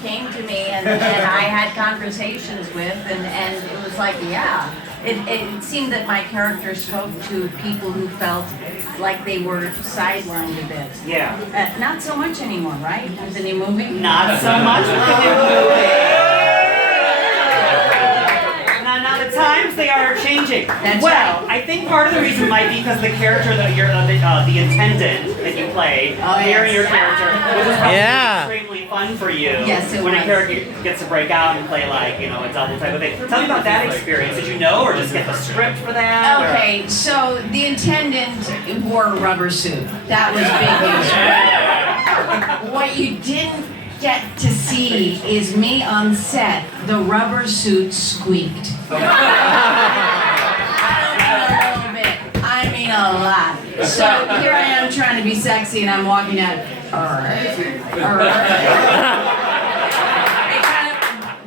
came to me and I had conversations with, and it was like, yeah. It seemed that my character spoke to people who felt like they were sidelined a bit. Yeah. Not so much anymore, right? With the new movie? Not so much with the new movie. Now the times they are changing. That's well, right. I think part of the reason might be because the character that you're the intendant that you played, hearing your character, which is probably extremely fun for you. Yes, it when was. a character gets to break out and play like, a double type of thing. Tell me about that experience. Did you know or just get the script for that? Okay, so the intendant wore a rubber suit. That was big news. What you didn't get to see is me on set. The rubber suit squeaked. I don't mean a little bit. I mean a lot. So here I am trying to be sexy, and I'm walking out.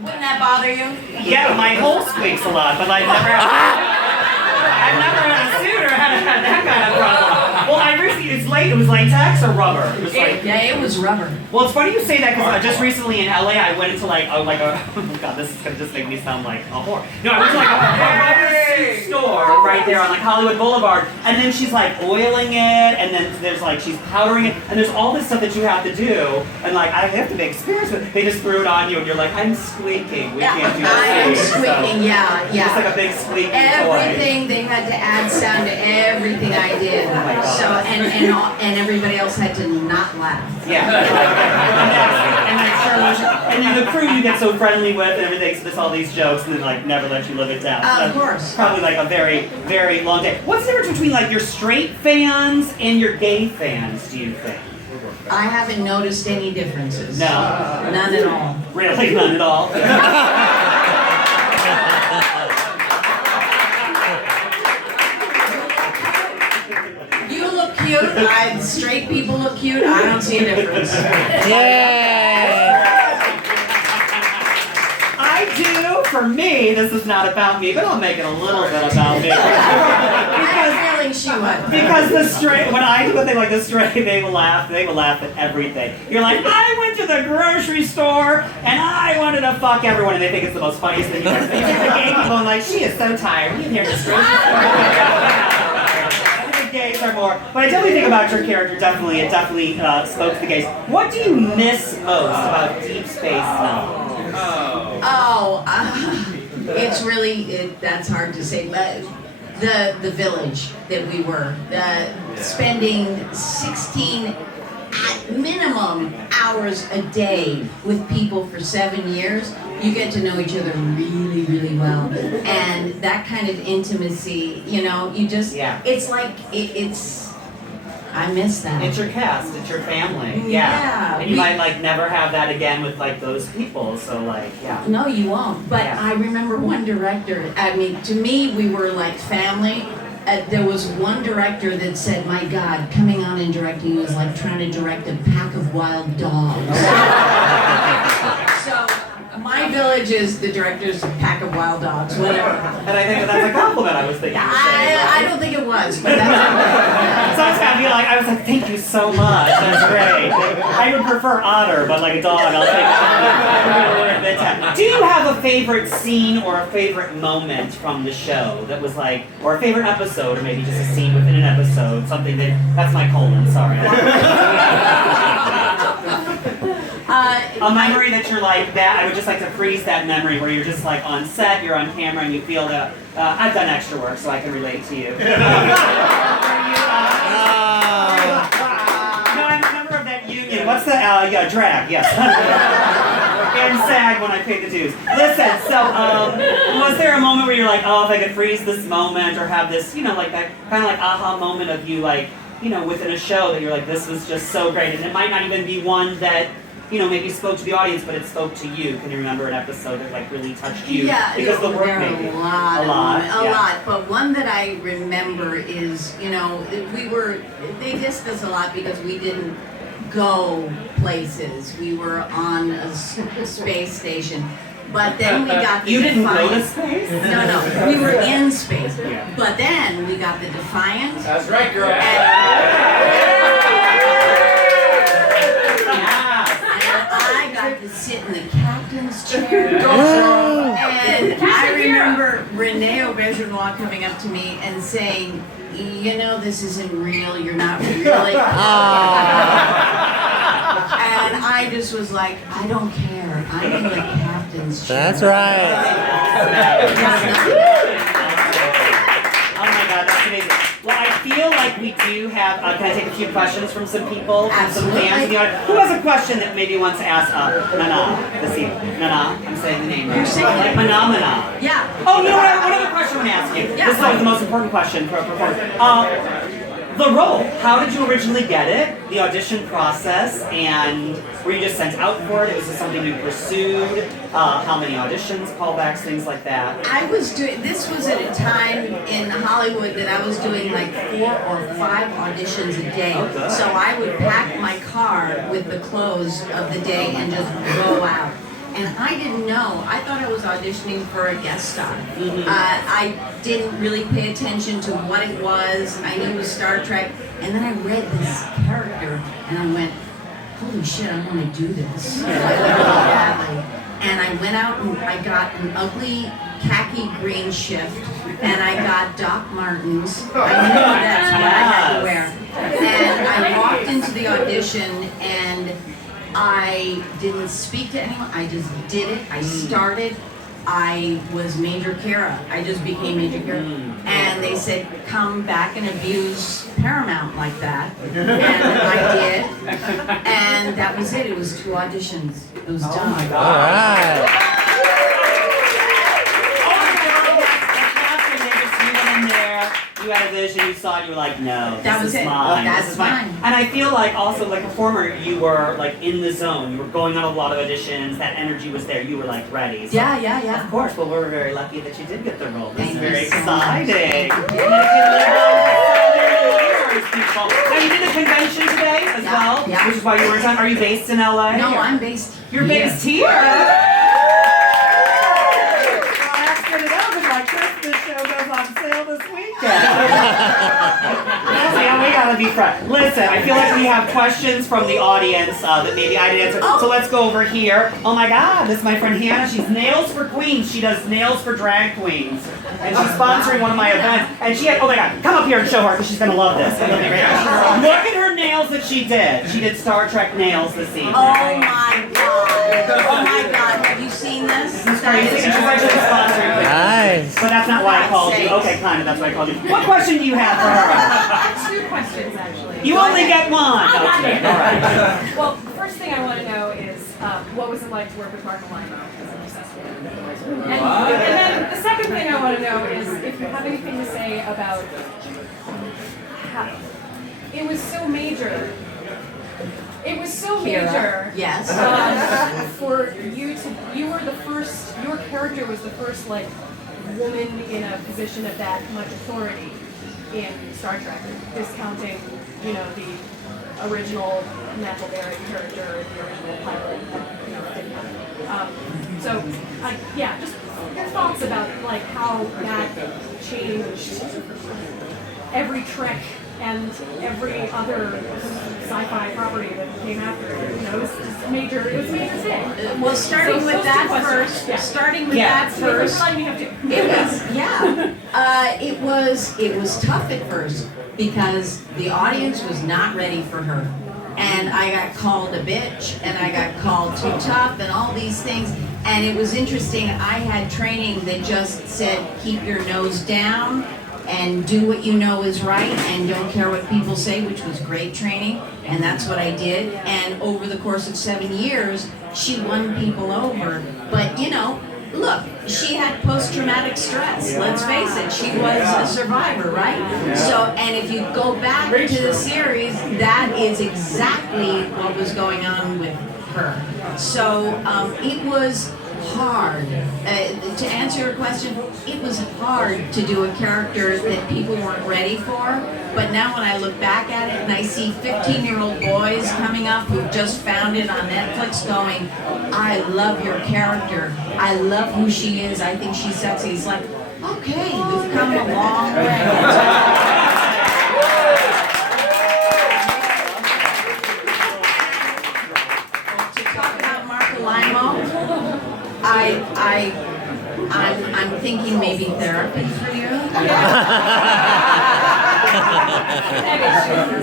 Wouldn't that bother you? Yeah, my hole squeaks a lot, but I've never had a suit or had that kind of problem. Well, it was latex or rubber? It was It was rubber. Well, it's funny you say that because just recently in LA I went into oh my god, this is gonna just make me sound like a whore. No, I went to a rubber suit store right there on Hollywood Boulevard, and then she's oiling it, and then there's she's powdering it, and there's all this stuff that you have to do, and I have to be experienced with it. They just threw it on you, and you're like, I'm squeaking. We can't do this. I am squeaking. Yeah. It's like a big squeaky Everything, they had to add sound to everything I did. So and everybody else had to not laugh. Yeah. and then the crew you get so friendly with and everything, so there's all these jokes and then never let you live it down. Of course. Probably a very, very long day. What's the difference between your straight fans and your gay fans, do you think? I haven't noticed any differences. No. None at all. Really? None at all? Cute. Straight people look cute. I don't see a difference. I do. For me, this is not about me, but I'll make it a little bit about me. I have a feeling she would. Because the straight, when I do a thing like the straight, they will laugh. They will laugh at everything. You're like, I went to the grocery store and I wanted to fuck everyone, and they think it's the most funniest thing you've ever seen. The gay people are like, she is so tired. We here in this grocery store. Gays are more, but I definitely think about your character. It definitely spoke to the gays. What do you miss most about Deep Space Nine? It's really that's hard to say, but the village that we were spending 16 at minimum hours a day with people for 7 years. You get to know each other really, really well, and that kind of intimacy, you just, it's it's, I miss that. It's your cast, it's your family, Yeah. And you might never have that again with those people, so yeah. No, you won't, but I remember one director, to me, we were like family. There was one director that said, my God, coming on and directing was like trying to direct a pack of wild dogs. So, my village is the director's pack of wild dogs, whatever. And I think that's a compliment I was thinking. I don't think it was, but that's so I was like, thank you so much, that's great. I would prefer otter, but like a dog, I'll take it. Do you have a favorite scene or a favorite moment from the show that was or a favorite episode, or maybe just a scene within an episode, something that's my colon, sorry. A memory that you're that, I would just like to freeze that memory where you're just on set, you're on camera, and you feel that, I've done extra work so I can relate to you. No, I'm a member of that union. What's the, drag, yes. And SAG when I paid the dues. Listen, so, was there a moment where you're if I could freeze this moment or have this, that kind of aha moment of you, within a show that you're this was just so great, and it might not even be one that maybe spoke to the audience, but it spoke to you. Can you remember an episode that really touched you? Yeah, because the work there are maybe. a lot. But one that I remember is, they dissed us a lot because we didn't go places. We were on a space station. But then we got the You didn't go to Defiant. space? No, we were in space. Yeah. But then we got the Defiant. That's right, girl. And I got to sit in the captain's chair. And I remember Renee Auberjonois coming up to me and saying, you know, this isn't real, you're not really. And I just was like, I don't care. I'm in the captain's chair. That's right. Oh my God, that's amazing. Well, I feel like we do have. Can I take a few questions from some people, from some fans in the audience? Who has a question that maybe wants to ask Nana this evening? Nana, I'm saying the name right. You're saying it. Mana. Yeah. Oh, you know what? What other question I want to ask you? Yeah. This is like the most important question for a performance. The role. How did you originally get it? The audition process, and were you just sent out for it? Was this something you pursued? How many auditions, callbacks, things like that? I was doing, this was at a time in Hollywood that I was doing like 4 or 5 auditions a day. Oh, good. So I would pack my car with the clothes of the day and just go out. And I didn't know. I thought I was auditioning for a guest star. I didn't really pay attention to what it was. I knew it was Star Trek. And then I read this character and I went, holy shit, I want to do this. Badly. And I went out and I got an ugly khaki green shift and I got Doc Martens. I knew that's what I had to wear. And I walked into the audition and I didn't speak to anyone. I just did it. I started. I was Major Kara. I just became Major Kara. And they said, come back and abuse Paramount like that. And I did. And that was it. It was 2 auditions. It was done. Oh my All God. right. You had a vision, you saw it, you were like, no, That this was is it. mine. That's This is mine. mine. And I feel like also, like a performer, you were like in the zone. You were going on a lot of auditions. That energy was there. You were like ready. So, Yeah. of course. Well, we're very lucky that you did get the role. This is Thank you very so much. exciting. Thank you. And that it can live on for so many years, people. Now, you did a convention today as Yeah, well, yeah. which is why you were in town. Are you based in LA? No, or- I'm based You're here. based here. Well, that's good to know because my Christmas show goes on sale this weekend. Yeah, we gotta be friends. Listen, I feel like we have questions from the audience that maybe I didn't answer. So let's go over here. Oh my God, this is my friend Hannah. She's Nails for Queens. She does nails for drag queens. And she's sponsoring one of my events. And she had, oh my God, come up here and show her because she's gonna love this. Look at her nails that she did. She did Star Trek nails this evening. Oh my God. Oh my God. Have you seen this? This is crazy. And she's actually sponsoring queens. Nice. But that's not why I called you. Okay, kind of. That's why I called you. What question do you have for her? 2 questions, actually. You only get one. I got Okay, it. all right. Well, the first thing I want to know is what was it like to work with Mark Malino as an obsessed woman? And then the second thing I want to know is if you have anything to say about how it was so major. It was so major. Yes. For you were the first. Your character was the first like woman in a position of that much authority in Star Trek, discounting, you know, the original Michael Barrett character, the original pilot, you know, that didn't happen. So, yeah, just your thoughts about like how that changed every Trek and every other sci-fi property that came after it. You know, it was a major thing. Well, starting So with those that two questions. first, Yeah. starting with Yeah. that first, Let me have to. it was tough at first because the audience was not ready for her. And I got called a bitch and I got called too tough and all these things. And it was interesting, I had training that just said, keep your nose down and do what you know is right and don't care what people say, which was great training. And that's what I did. And over the course of 7 years, she won people over. But you know, look, she had post-traumatic stress. Let's face it, she was a survivor, right? So, and if you go back to the series, that is exactly what was going on with her. So it was hard. To answer your question, it was hard to do a character that people weren't ready for. But now when I look back at it and I see 15-year-old boys coming up who just found it on Netflix going, I love your character. I love who she is. I think she's sexy. It's like, okay, we've come a long way. To talk about Marco I'm thinking maybe therapy for you.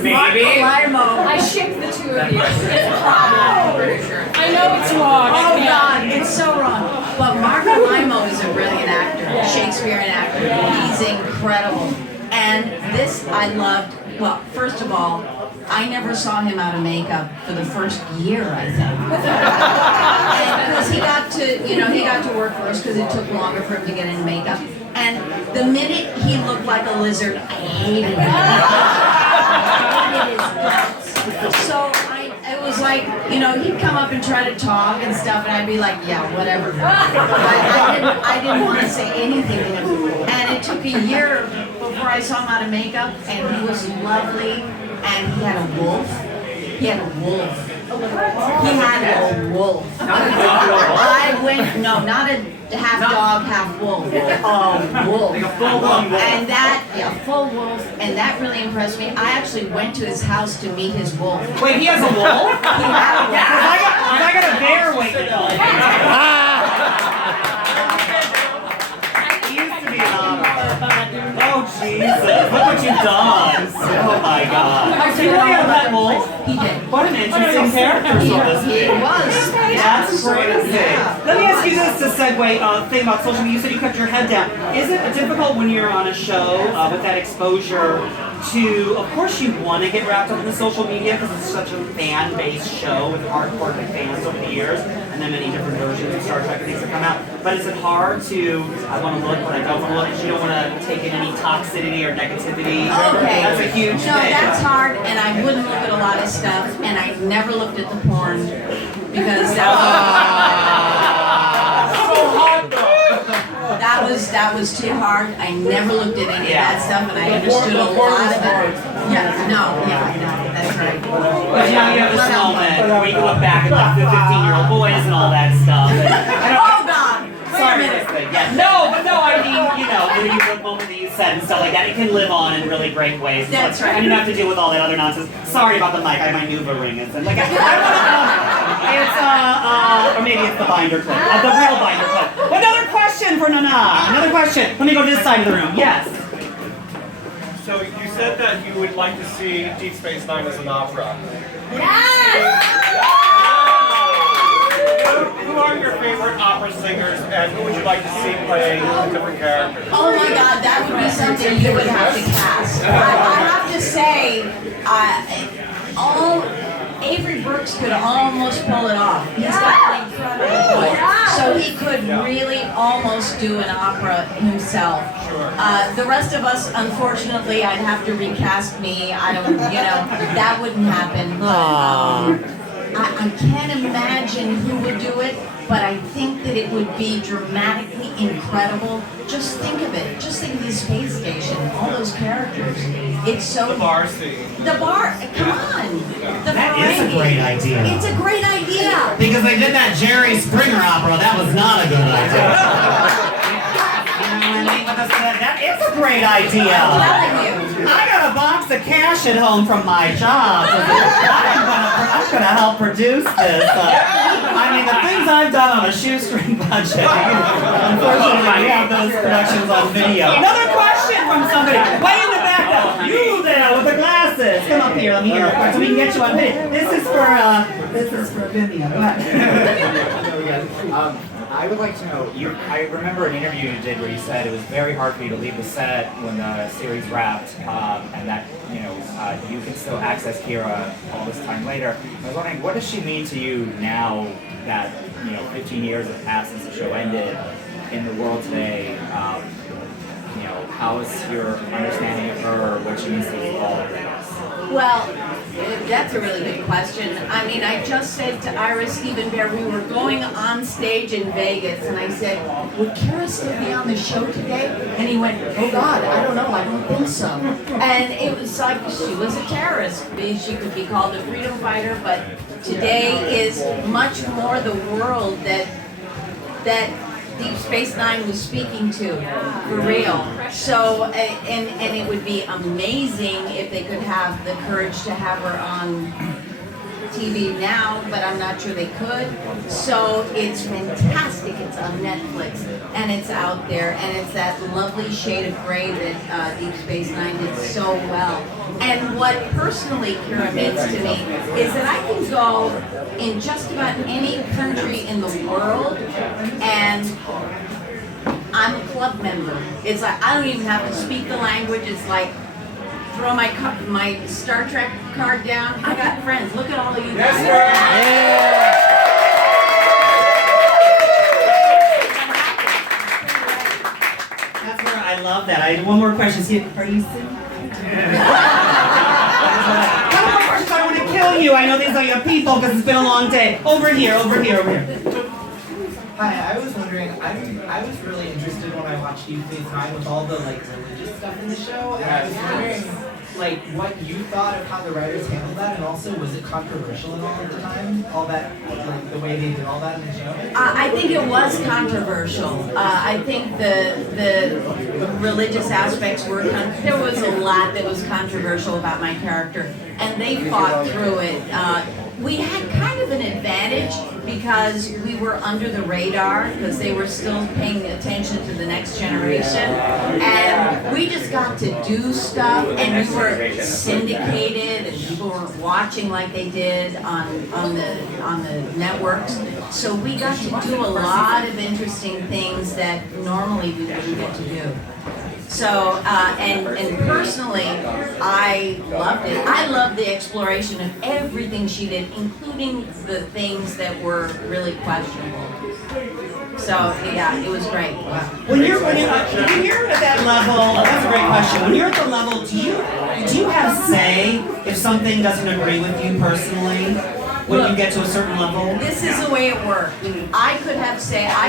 Maybe. I ship the two of you. It's a problem, I'm pretty sure. I know it's wrong. Oh God, it's so wrong. But Mark Limo is a brilliant actor, Shakespearean actor. He's incredible. And this I loved. Well, first of all, I never saw him out of makeup for the first year, I think. Because he got to work first because it took longer for him to get into makeup. And the minute he looked like a lizard, I hated him. So it was like, he'd come up and try to talk and stuff, and I'd be like, yeah, whatever. I didn't want to say anything to him. And it took a year before I saw him out of makeup, and he was lovely, and he had a wolf. He had a wolf. No, not a half dog, half wolf. Wolf. Like a full-blown wolf. And full wolf, and that really impressed me. I actually went to his house to meet his wolf. Wait, he has a wolf? He had a wolf. I got a bear waiting at home. He used to be an otter. Oh, Jesus. Look what you've done. Oh, my God. So you really had a pet wolf? He did. What an interesting character so this He week. was. That's crazy. Yeah. Let me ask you this to segue, thing about social media. You said you kept your head down. Is it difficult when you're on a show with that exposure to, of course you want to get wrapped up in the social media because it's such a fan-based show with hardcore fans over the years, and then many different versions of Star Trek and things that come out. But is it hard to, I want to look, but I don't want to look, because you don't want to take in any toxicity or negativity? Okay. That's a huge thing. No, that's hard, and I wouldn't look at a lot of stuff, and I never looked at the porn because that was too hard. I never looked at any of that stuff, and I understood a lot of it. Yeah, I know, that's right. But you have this moment where you can look back at like the 15-year-old boys and all that stuff. Oh God! Sorry, yeah. No, I mean, the moment that you said and stuff like that, it can live on in really great ways. That's right. I didn't have to deal with all that other nonsense. Sorry about the mic. I have my Nuva ring. It's like or maybe it's the binder clip. The real binder clip. Another question for Nana. Another question. Let me go to this side of the room. Yes. So you said that you would like to see Deep Space Nine as an opera. Who are your favorite opera singers, and who would you like to see play different characters? Oh my God, that would be something you would have to cast. I have to say, Avery Brooks could almost pull it off. He's got an incredible voice, so he could really almost do an opera himself. The rest of us, unfortunately, I'd have to recast me. I don't, that wouldn't happen. But, I can't imagine who would do it, but I think that it would be dramatically incredible. Just think of it. Just think of the space station, all those characters. It's so... The bar scene. The bar, come on. That is a great idea. It's a great idea. Because they did that Jerry Springer opera, that was not a good idea. That is a great idea. I'm telling you. I got a box of cash at home from my job. I'm gonna help produce this. I mean, the things I've done on a shoestring budget. Unfortunately, we have those productions on video. Another question from somebody. Way in the back, though. You there with the glasses. Come up here. Let me hear it so we can get you on video. This is for Vimeo. Go ahead. I would like to know, I remember an interview you did where you said it was very hard for you to leave the set when the series wrapped, and that, you can still access Kira all this time later. I was wondering, what does she mean to you now that, 15 years have passed since the show ended in the world today? How is your understanding of her, what she means to you all? Well, that's a really good question. I mean, I just said to Ira Stephen Bear, we were going on stage in Vegas, and I said, would Kara still be on the show today? And he went, oh God, I don't know, I don't think so. And it was like, she was a terrorist. She could be called a freedom fighter, but today is much more the world that Deep Space Nine was speaking to, for real. So, and it would be amazing if they could have the courage to have her TV now, but I'm not sure they could. So it's fantastic. It's on Netflix, and it's out there, and it's that lovely shade of gray that Deep Space Nine did so well. And what personally Kira means to me is that I can go in just about any country in the world, and I'm a club member. It's like I don't even have to speak the language. It's like throw my Star Trek card down. I got friends. Look at all of you guys. That's where I love that. I had one more question. See, are you single? Couple more questions. I want to kill you. I know these are your people because it's been a long day. Over here, over here, over here. Hi, I was wondering, I was really interested when I watched Deep Space Nine with all the like religious stuff in the show, and I was wondering like what you thought of how the writers handled that, and also was it controversial at all at the time? All that, like the way they did all that in the show? I think it was controversial. I think the religious aspects were, there was a lot that was controversial about my character, and they fought through it. We had kind of an advantage because we were under the radar because they were still paying attention to the next generation, and we just got to do stuff, and we were syndicated, and people were watching like they did on the networks. So we got to do a lot of interesting things that normally we wouldn't get to do. So, and personally, I loved it. I loved the exploration of everything she did, including the things that were really questionable. So, yeah, it was great. When you're at that level, that's a great question. When you're at the level, do you have say if something doesn't agree with you personally? When you get to a certain level? This is the way it worked. I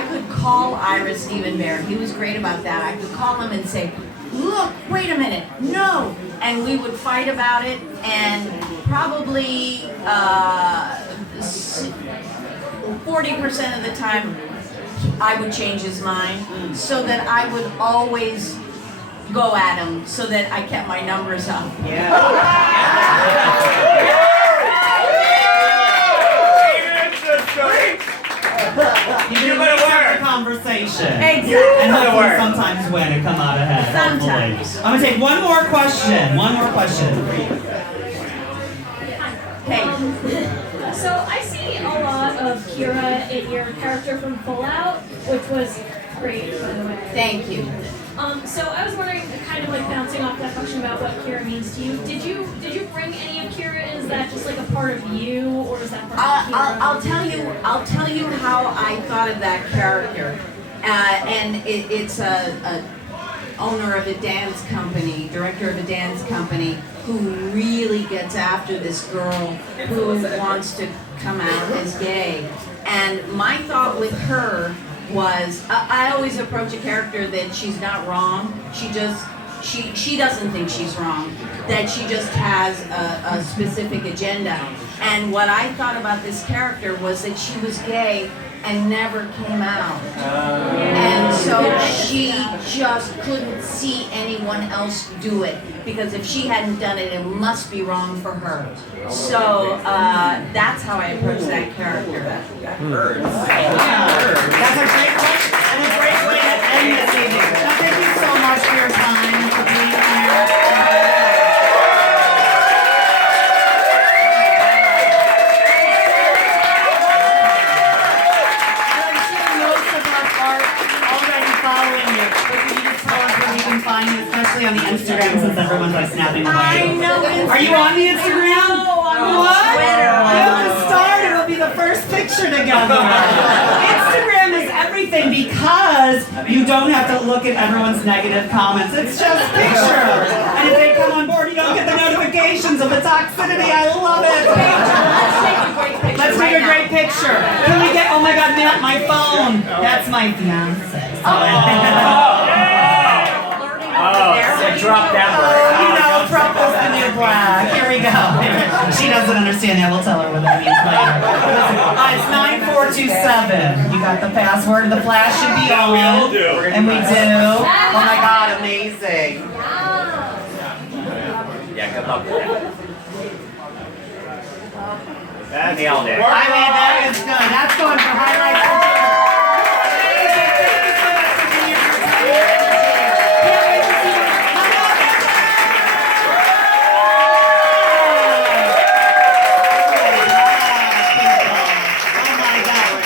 could call Ira Steven Behr. He was great about that. I could call him and say, look, wait a minute, no. And we would fight about it, and probably 40% of the time I would change his mind, so that I would always go at him so that I kept my numbers up. You better work. Conversation. Exactly. And hopefully sometimes win and come out ahead. Sometimes. I'm gonna take one more question. One more question. Hey. So I see a lot of Kira in your character from Fallout, which was great, by the way. Thank you. So I was wondering, kind of like bouncing off that question about what Kira means to you. Did you bring any of Kira? Is that just like a part of you, or is that part of Kira? I'll tell you how I thought of that character, and it's a owner of a dance company, director of a dance company, who really gets after this girl who wants to come out as gay. And my thought with her was, I always approach a character that she's not wrong. She doesn't think she's wrong. That she just has a specific agenda. And what I thought about this character was that she was gay and never came out. And so she just couldn't see anyone else do it, because if she hadn't done it, it must be wrong for her. So that's how I approach that character. That's a great question and a great way to end this evening. Now, thank you so much for your time, for being here. Especially on the Instagram, since everyone's like snapping away. I know. Are you on the Instagram? No, I'm on What? Twitter. You'll just start. It'll be the first picture together. Instagram is everything because you don't have to look at everyone's negative comments. It's just picture. And if they come on board, you don't get the notifications of the toxicity. I love it. Let's take a great picture. Let's take a great picture. Can we get? Oh my God, my phone. That's my fiance. Drop that You know, Truffle's the new black. Here we go. She doesn't understand that. We'll tell her what that means later. It's 9427. You got the password. The flash should be on. And we do. Oh my God, amazing. Yeah, good luck with that. Nailed it. I mean, that is good. That's going for highlights.